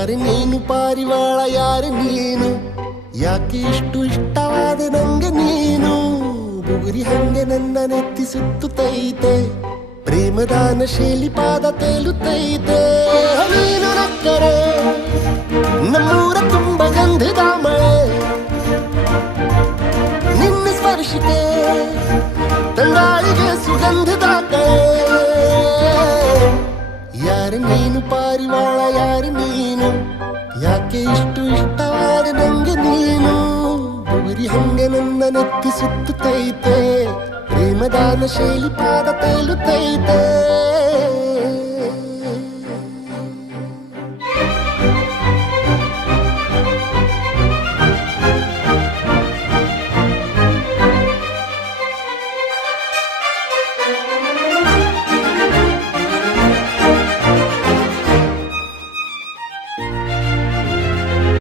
ಯಾರು ನೀನು ಪಾರಿವಾಳ ಯಾರು ನೀನು ಯಾಕೆ ಇಷ್ಟು ಇಷ್ಟವಾದ ನಂಗೆ ನೀನು ಬುಗುರಿ ಹಂಗೆ ನನ್ನ ನೆತ್ತಿ ಸುತ್ತುತ್ತೈತೆ ಪ್ರೇಮದಾನ ಶೈಲಿ ಪಾದ ತೇಲುತ್ತೈತೆ ನೀನು ನಕ್ಕರೆ ನಮ್ಮೂರ ತುಂಬ ಗಂಧದ ಮಳೆ ನಿನ್ನ ಸ್ಪರ್ಶಿಕೆ ತಂಗಾಳಿಗೆ ಸುಗಂಧದ ಕಳೆ ಯಾರು ನೀನು ಪಾರಿವಾಳ ಯಾರು ನೀನು ಯಾಕೆ ಇಷ್ಟು ಇಷ್ಟವಾದ ನಂಗೆ ನೀನು ಬುಗುರಿ ಹಂಗೆ ನನ್ನ ನೆತ್ತಿ ಸುತ್ತುತ್ತೈತೆ ಪ್ರೇಮದಾನ ಶೈಲಿ ಪಾದ ತೇಲುತ್ತೈತೆ